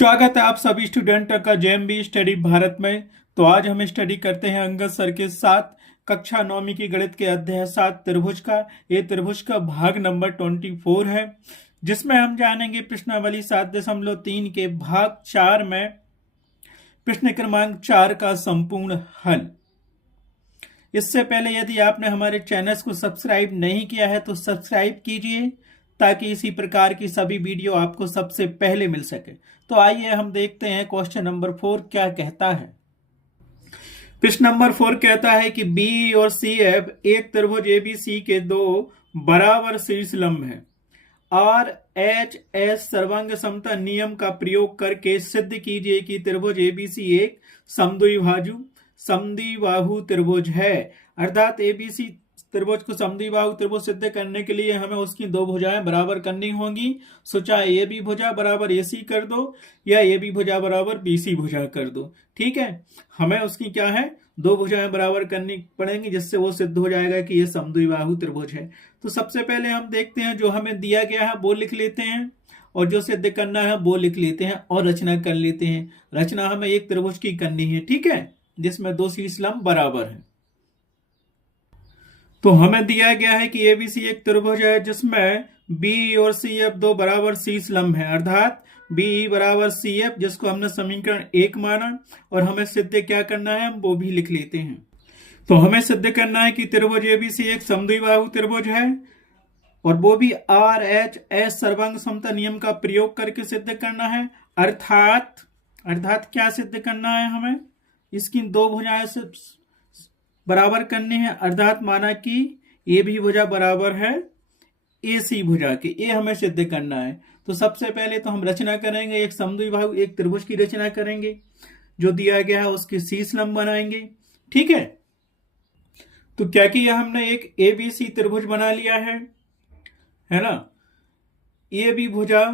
स्वागत है आप सभी स्टूडेंट का जेएमबी स्टडी भारत में। तो आज हम स्टडी करते हैं अंगद सर के साथ कक्षा 9वीं की गणित के अध्याय 7 त्रिभुज का। ये त्रिभुज का भाग नंबर 24 है, जिसमें हम जानेंगे प्रश्नावली 7.3 के भाग 4 में प्रश्न क्रमांक 4 का संपूर्ण हल। इससे पहले यदि आपने हमारे चैनल को सब्सक्राइब नहीं किया है तो सब्सक्राइब कीजिए, ताकि इसी प्रकार की सभी वीडियो आपको सबसे पहले मिल सके। तो आइए हम देखते हैं क्वेश्चन नंबर 4 क्या कहता है। प्रश्न नंबर 4 कहता है कि बी और सी एफ एक त्रिभुज एबीसी के दो बराबर शीर्ष लंब हैं। आर एच एस सर्वांग समता नियम का प्रयोग करके सिद्ध कीजिए कि त्रिभुज एबीसी एक समद्विबाहु त्रिभुज है। अर्थात एबीसी त्रिभुज को समद्विबाहु त्रिभुज सिद्ध करने के लिए हमें उसकी दो भुजाएं बराबर करनी होंगी। सो चाहे ए बी भुजा बराबर एसी कर दो या ए बी भुजा बराबर बीसी भुजा कर दो। ठीक है, हमें उसकी क्या है, दो भुजाएं बराबर करनी पड़ेंगी, जिससे वो सिद्ध हो जाएगा कि ये समद्विबाहु त्रिभुज है। तो सबसे पहले हम देखते हैं, जो हमें दिया गया है वो लिख लेते हैं, और जो सिद्ध करना है वो लिख लेते हैं और रचना कर लेते हैं। रचना हमें एक त्रिभुज की करनी है, ठीक है, जिसमें दो शीर्ष लंब बराबर है। तो हमें दिया गया है कि एबीसी एक त्रिभुज है जिसमें बी और सी एफ दो बराबर शीर्ष लंब है। अर्थात बी बराबर सी एफ, जिसको हमने समीकरण 1 माना, और हमें सिद्ध क्या करना है वो भी लिख लेते हैं। तो हमें सिद्ध करना है कि त्रिभुज एबीसी एक समद्विबाहु त्रिभुज है, और वो भी आर एच एस सर्वांग समता नियम का प्रयोग करके सिद्ध करना है। अर्थात क्या सिद्ध करना है, हमें इसकी दो भुजाएं से बराबर करनी है। अर्थात माना कि ए भी भुजा बराबर है ए सी भुजा के, ये हमें सिद्ध करना है। तो सबसे पहले तो हम रचना करेंगे, एक समद्विबाहु एक त्रिभुज की रचना करेंगे। जो दिया गया है उसके शीर्ष लंब बनाएंगे, ठीक है। तो क्या किया हमने, एक ए बी सी त्रिभुज बना लिया है ना। ए बी भुजा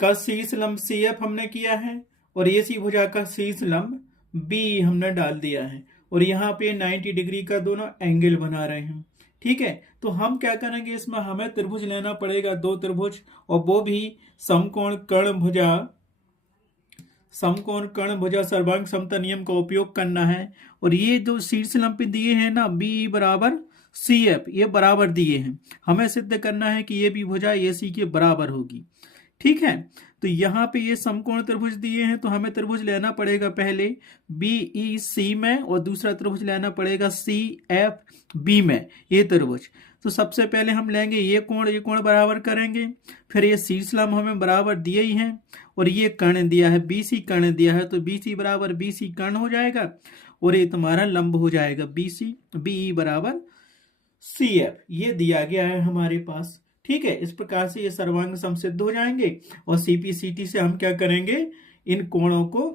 का शीर्ष लंब सी एफ हमने किया है, और ए सी भुजा का शीर्ष लंब बी हमने डाल दिया है, और यहाँ पे 90 डिग्री का दोनों एंगल बना रहे हैं, ठीक है। तो हम क्या करेंगे, इसमें हमें त्रिभुज लेना पड़ेगा, दो त्रिभुज, और वो भी समकोण कर्ण भुजा सर्वांग समता नियम का उपयोग करना है। और ये जो शीर्ष लंब दिए हैं ना, बी बराबर सी एफ, ये बराबर दिए हैं। हमें सिद्ध करना है कि ये भी भुजा ए सी के बराबर होगी, ठीक है। तो यहाँ पे ये समकोण त्रिभुज दिए हैं, तो हमें त्रिभुज लेना पड़ेगा पहले बी ई सी में, और दूसरा त्रिभुज लेना पड़ेगा सी एफ बी में, ये त्रिभुज। तो सबसे पहले हम लेंगे ये कोण बराबर करेंगे, फिर ये शीर्ष लंब हमें बराबर दिए ही हैं, और ये कर्ण दिया है, बी सी कर्ण दिया है, तो बी सी बराबर बी सी कर्ण हो जाएगा, और ये तुम्हारा लंब हो जाएगा बी सी बी ई बराबर सी एफ, ये दिया गया है हमारे पास, ठीक है। इस प्रकार से ये सर्वांग समसिद्ध हो जाएंगे, और सीपीसीटी से हम क्या करेंगे, इन कोणों को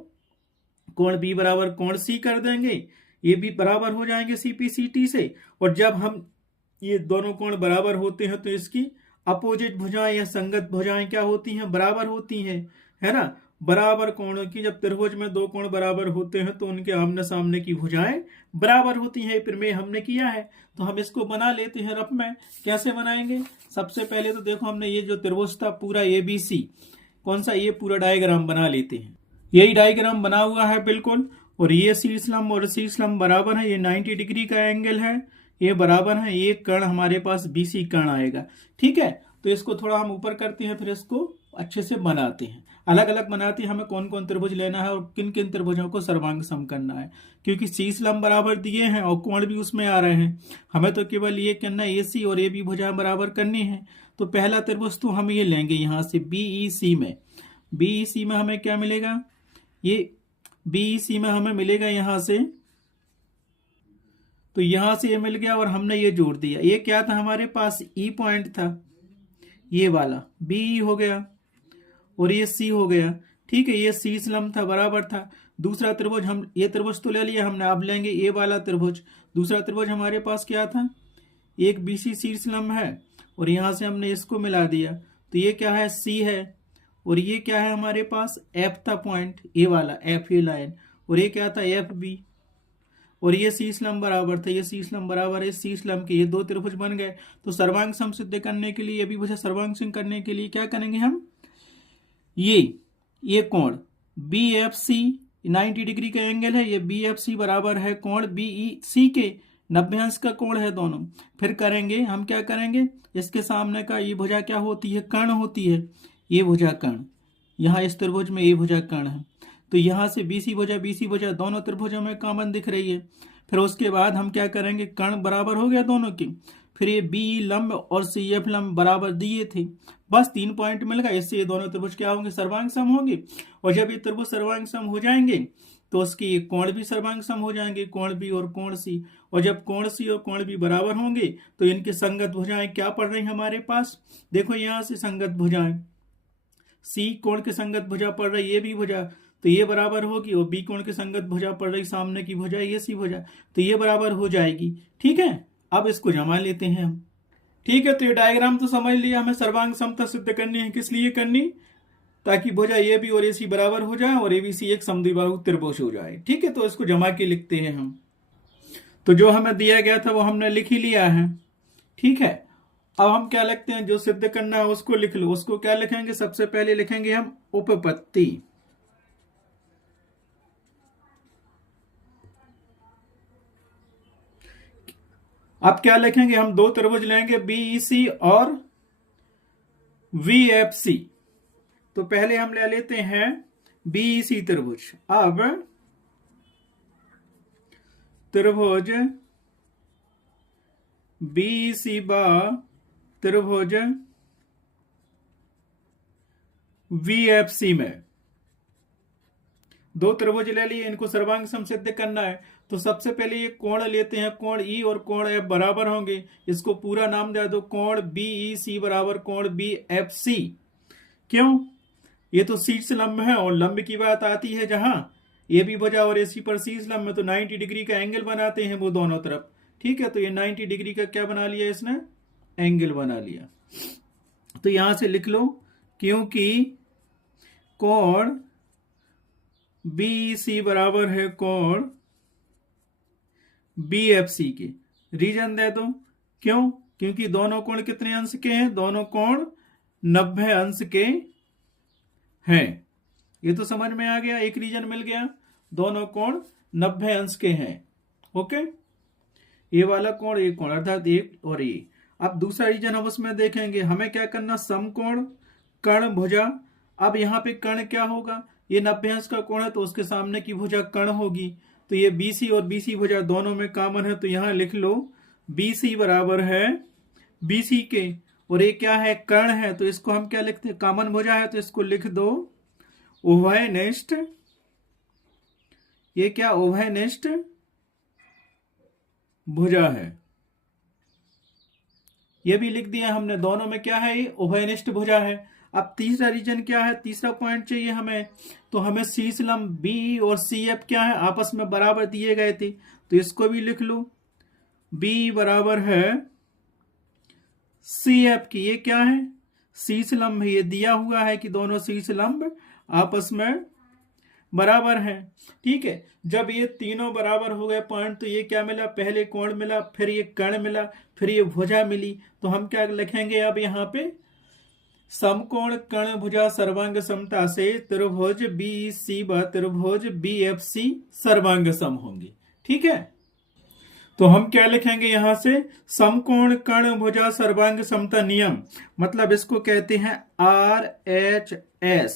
कोण बी बराबर कोण सी कर देंगे, ये भी बराबर हो जाएंगे सीपीसीटी से। और जब हम ये दोनों कोण बराबर होते हैं तो इसकी अपोजिट भुजाएं या संगत भुजाएं क्या होती हैं, बराबर होती हैं, है ना। बराबर कोणों की, जब त्रिभुज में दो कोण बराबर होते हैं तो उनके आमने सामने की भुजाएं बराबर होती हैं। प्रमेय हमने किया है, तो हम इसको बना लेते हैं रफ में। कैसे बनाएंगे, सबसे पहले तो देखो, हमने ये जो त्रिभुज था पूरा एबीसी, कौन सा, ये पूरा डायग्राम बना लेते हैं। यही डायग्राम बना हुआ है बिल्कुल, और ये शीर्ष लंब और शीर्ष लंब बराबर है, ये 90 डिग्री का एंगल है, ये बराबर है, एक कर्ण हमारे पास बीसी कर्ण आएगा, ठीक है। तो इसको थोड़ा हम ऊपर करते हैं, फिर इसको अच्छे से बनाते हैं, अलग अलग बनाते हैं, हमें कौन कौन त्रिभुज लेना है और किन किन त्रिभुजों को सर्वांग सम करना है, क्योंकि शीर्ष लंब बराबर दिए हैं और कोण भी उसमें आ रहे हैं। हमें तो केवल ये करना है, ए सी और ए बी भुजा बराबर करनी है। तो पहला त्रिभुज तो हम ये लेंगे यहाँ से बीई सी में। बीई सी में हमें क्या मिलेगा, ये बीई सी में हमें मिलेगा यहाँ से, तो यहां से ये मिल गया, और हमने ये जोड़ दिया। ये क्या था हमारे पास, ई पॉइंट था, ये वाला बी हो गया, और ये सी हो गया, ठीक है। ये शीर्ष लंब था, बराबर था। दूसरा त्रिभुज, हम ये त्रिभुज तो ले लिया हमने, अब लेंगे ये वाला त्रिभुज। दूसरा त्रिभुज हमारे पास क्या था, एक बीसी शीर्ष लंब है, और यहां से हमने इसको मिला दिया, तो ये क्या है, सी है, और ये क्या है हमारे पास, एफ था पॉइंट, ये वाला एफ, ये लाइन, और ये क्या था, एफ बी, और ये शीर्ष लंब बराबर था, ये शीर्ष लंब बराबर है शीर्ष लंब के, ये दो त्रिभुज बन गए। तो सर्वांग सम सिद्ध करने के लिए, ये भी भुजा सर्वांग सम करने के लिए क्या करेंगे हम, ये ये कोण बी एफ सी 90 डिग्री का एंगल है, ये बी एफ सी बराबर है कोण बी ई सी के, 90 अंश का कोण है दोनों। फिर करेंगे हम क्या करेंगे, इसके सामने का ये भुजा क्या होती है, कर्ण होती है, ये भुजा कर्ण, यहाँ इस त्रिभुज में ये भुजा कर्ण है, तो यहाँ से बीसी भुजा दोनों त्रिभुजों में कॉमन दिख रही है। फिर उसके बाद हम क्या करेंगे, कर्ण बराबर हो गया दोनों की, फिर ये बी लंब और सी एफ लंब बराबर दिए थे, बस 3 पॉइंट मिल गए, इससे ये दोनों त्रिभुज क्या होंगे, सर्वांग सम होंगे। और जब ये त्रिभुज सर्वांग सम हो जाएंगे तो उसकी कोण भी सर्वांग सम हो जाएंगे, कोण बी और कोण सी। और जब कोण सी और कोण बी बराबर होंगे तो इनके संगत भुजाएं क्या पड़ रही हमारे पास, देखो यहाँ से संगत भुजाएं, सी कोण के संगत भुजा पड़ रही, ये भी भुजा, तो ये बराबर होगी, और बी कोण के संगत भुजा पड़ रही सामने की भुजा, ये सी भुजा, तो ये बराबर हो जाएगी। ठीक है, अब इसको जमा लेते हैं हम। ठीक है, तो ये डायग्राम तो समझ लिया, हमें सर्वांग समता सिद्ध करनी है, किस लिए करनी, ताकि भुजा ए बी और ए सी बराबर हो जाए और ए बी सी एक समद्विबाहु त्रिभुज हो जाए। ठीक है, तो इसको जमा के लिखते हैं हम। तो जो हमें दिया गया था वो हमने लिख ही लिया है। ठीक है, अब हम क्या लिखते हैं, जो सिद्ध करना है उसको लिख लो। उसको क्या लिखेंगे, सबसे पहले लिखेंगे हम उपपत्ति। अब क्या लिखेंगे, हम दो त्रिभुज लेंगे बीईसी और वीएफसी। तो पहले हम ले लेते हैं बीईसी त्रिभुज। अब त्रिभुज बीईसी बा त्रिभुज वीएफसी में दो त्रिभुज ले लिए, इनको सर्वांग सम सिद्ध करना है। तो सबसे पहले ये कोण लेते हैं, कोण ई और कोण एफ बराबर होंगे, इसको पूरा नाम दे दो, कोण बीई सी बराबर कोण बी एफ सी। क्यों, ये तो शीर्ष लंब है और लंब की बात आती है, जहां ये भी भुजा और एसी पर शीर्ष लंब में तो 90 डिग्री का एंगल बनाते हैं वो दोनों तरफ। ठीक है, तो ये 90 डिग्री का क्या बना लिया, इसने एंगल बना लिया। तो यहां से लिख लो, क्योंकि कोण बी सी बराबर है कोण बी एफ सी के। रीजन दे दो, क्यों, क्योंकि दोनों कोण कितने अंश के हैं, दोनों कोण 90 अंश के हैं। ये तो समझ में आ गया, एक रीजन मिल गया, दोनों कोण 90 अंश के हैं। ओके, ये वाला कोण, एक कोण अर्थात एक और ये। अब दूसरा रीजन हम उसमें देखेंगे, हमें क्या करना, समकोण कर्ण भुजा। अब यहाँ पे कर्ण क्या होगा, ये 90 अंश का कोण है तो उसके सामने की भुजा कर्ण होगी, तो ये बीसी और बीसी भुजा दोनों में कॉमन है, तो यहां लिख लो बीसी बराबर है बीसी के, और ये क्या है, कर्ण है, तो इसको हम क्या लिखते हैं, कॉमन भुजा है तो इसको लिख दो उभयनिष्ठ। ये क्या, उभयनिष्ठ भुजा है, ये भी लिख दिया हमने, दोनों में क्या है, ये उभयनिष्ठ भुजा है। अब तीसरा रीजन क्या है, तीसरा पॉइंट चाहिए हमें, तो हमें शीर्ष लंब बी और सी एफ क्या है, आपस में बराबर दिए गए थे, तो इसको भी लिख लो, बी बराबर है सी एफ की। ये क्या है, शीर्ष लंब, ये दिया हुआ है कि दोनों शीर्ष लंब आपस में बराबर है। ठीक है, जब ये तीनों बराबर हो गए पॉइंट, तो ये क्या मिला, पहले कोण मिला, फिर ये कर्ण मिला, फिर ये भुजा मिली, तो हम क्या लिखेंगे अब यहाँ पे, समकोण कर्ण भुजा सर्वांग समता से त्रिभुज बी सी व त्रिभुज बी एफ सी सर्वांग सम होंगे। ठीक है, तो हम क्या लिखेंगे यहां से, समकोण कर्ण भुजा सर्वांग समता नियम, मतलब इसको कहते हैं RHS,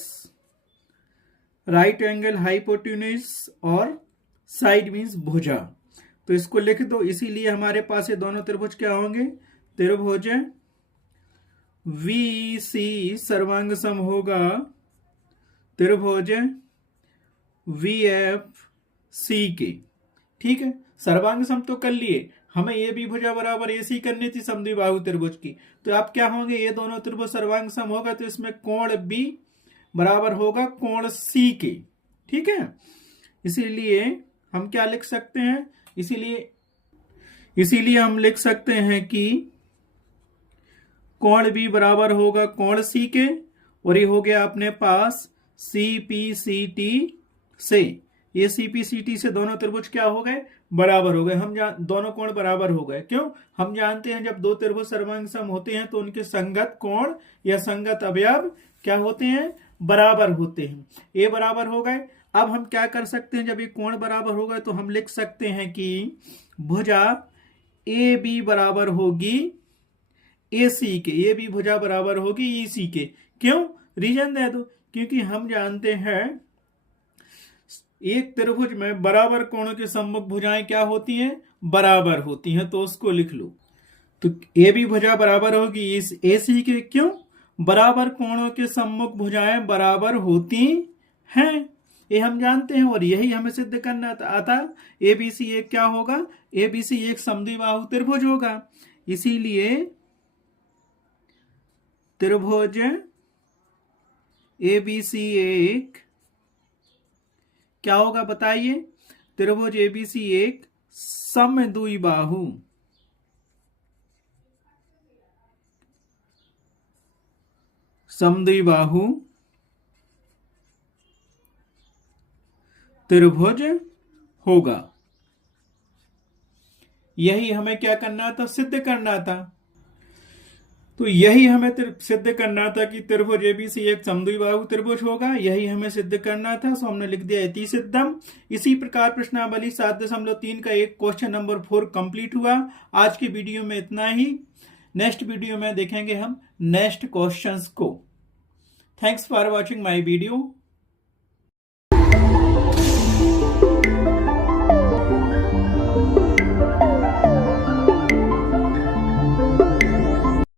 राइट एंगल हाइपोटेन्यूज, और साइड मीन्स भुजा, तो इसको लिख दो। इसीलिए हमारे पास ये दोनों त्रिभुज क्या होंगे, त्रिभुज VC सर्वांग सम होगा त्रिभुज VFC के। ठीक है, सर्वांग सम तो कर लिए, हमें ये भी भुजा बराबर AC करनी थी समद्विबाहु त्रिभुज की, तो आप क्या होंगे, ये दोनों त्रिभुज सर्वांग सम होगा, तो इसमें कोण B बराबर होगा कोण C के। ठीक है, इसीलिए हम क्या लिख सकते हैं, इसीलिए हम लिख सकते हैं कि कोण बी बराबर होगा कोण सी के, और ये हो गया अपने पास CPCT से, ये CPCT से दोनों त्रिभुज क्या हो गए, बराबर हो गए। हम दोनों कोण बराबर हो गए, क्यों, हम जानते हैं जब दो त्रिभुज सर्वांग सम होते हैं तो उनके संगत कोण या संगत अवयव क्या होते हैं, बराबर होते हैं। ए बराबर हो गए। अब हम क्या कर सकते हैं, जब ये कोण बराबर हो गए तो हम लिख सकते हैं कि भुजा ए बी बराबर होगी ए सी के, ए बी भुजा बराबर होगी ई सी के। क्यों, रीजन दे दो। क्योंकि हम जानते हैं एक त्रिभुज में बराबर कोणों के सम्मुख भुजाएं क्या होती हैं, बराबर होती हैं, तो उसको लिख लो। तो ए बी भुजा बराबर होगी इस ए सी के। क्यों, बराबर कोणों के सम्मुख भुजाएं बराबर होती हैं, ये हम जानते हैं, और यही हमें सिद्ध करना आता। ए बी सी एक क्या होगा, ए बी सी एक समद्विबाहु त्रिभुज होगा। इसीलिए त्रिभुज ए बी सी एक क्या होगा बताइए, त्रिभुज ए बी सी एक समद्विबाहु त्रिभुज होगा। यही हमें क्या करना था, सिद्ध करना था। तो यही हमें सिद्ध करना था कि त्रिभुज एबीसी एक समद्विबाहु त्रिभुज होगा, यही हमें सिद्ध करना था। सो हमने लिख दिया इति सिद्धम। इसी प्रकार प्रश्नावली 7.3 का एक क्वेश्चन नंबर 4 कंप्लीट हुआ। आज की वीडियो में इतना ही। नेक्स्ट वीडियो में देखेंगे हम नेक्स्ट क्वेश्चंस को। Thanks for watching my video.